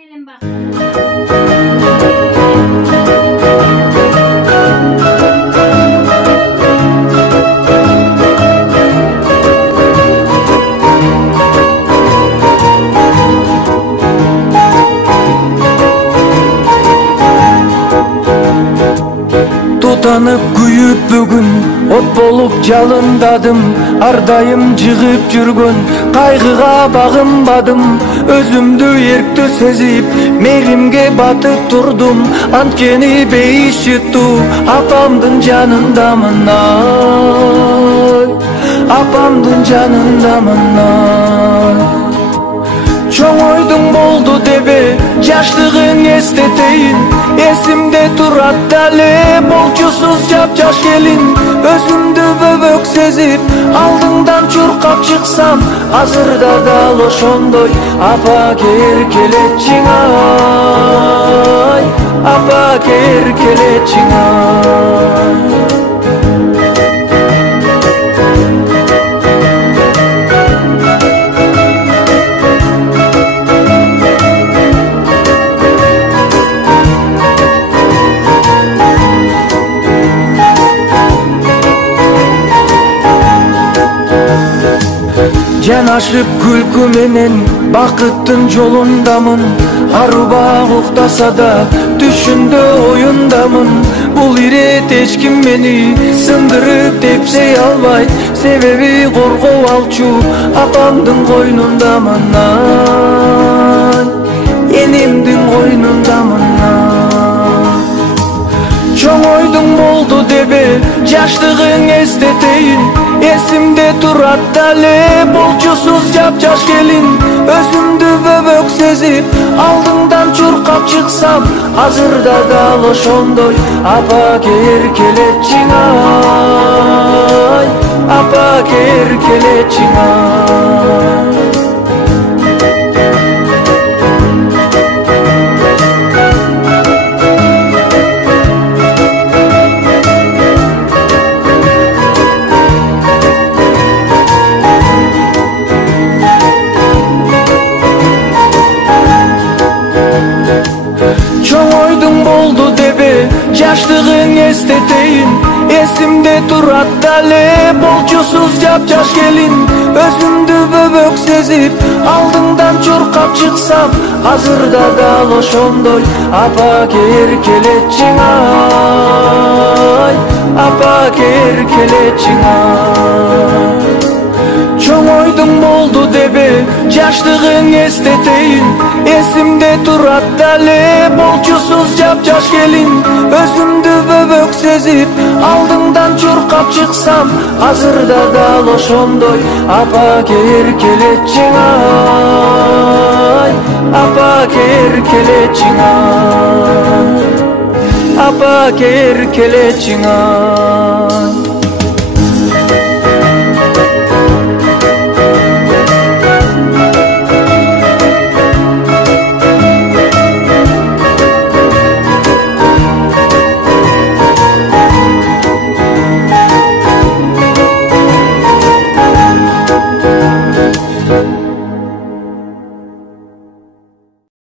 менен бактым. Тутанып күйүп бүгүн от болуп жалындадым, ар дайым жыгып жүргөн кайгыга багынбадым. Өзүмдү эрктүү сезип мээримге батып турдум, анткени бейиш жыттуу апамдын жанындамын, ай апамдын жанындамын, ай. Чоң ойдуң болду дебе жаштыгың эстетейин, эсимде турат дале болчусуз жапжаш келин. Өзүмдү бөбөк сезип алдыңдан чуркап чыксам, азырда дал ошондой апаке эркелетчиң, ай апаке эркелетчиң, ай. Жанашып күлкү менен бакыттын жолундамын, арубак уктаса да түшүндө оюндамын. Бул ирет эч ким мени сындырып тепсей албайт, себеби коргоо алчу апамдын койнундамын, ай энимдин койнундамын, ай. Чоң ойдуң болду дебе жаштыгың эстетейин, эсимде турат дале болчусуз жапжаш келин. Өзүмдү бөбөк сезип алдыңдан чуркап чыксам, азырда дал ошондой апаке эркелетчиң, ай апаке эркелетчиң, ай. Чоң ойдуң болду дебе жаштыгың эстетейин, эсимде турат дале болчусуз жапжаш келин. Өзүмдү бөбөк сезип алдыңдан чуркап чыксам, азырда дал ошондой апаке эркелетчиң, ай апаке эркелетчиң, ай. Чоң ойдуң болду дебе жаштыгың эстетейин, эсимде турат дале болчусуз жапжаш келин. Өзүмдү бөбөк сезип алдыңдан чуркап чыксам, азырда дал ошондой апаке эркелетчиң, ай апаке эркелетчиң, ай апаке эркелетчиң, ай.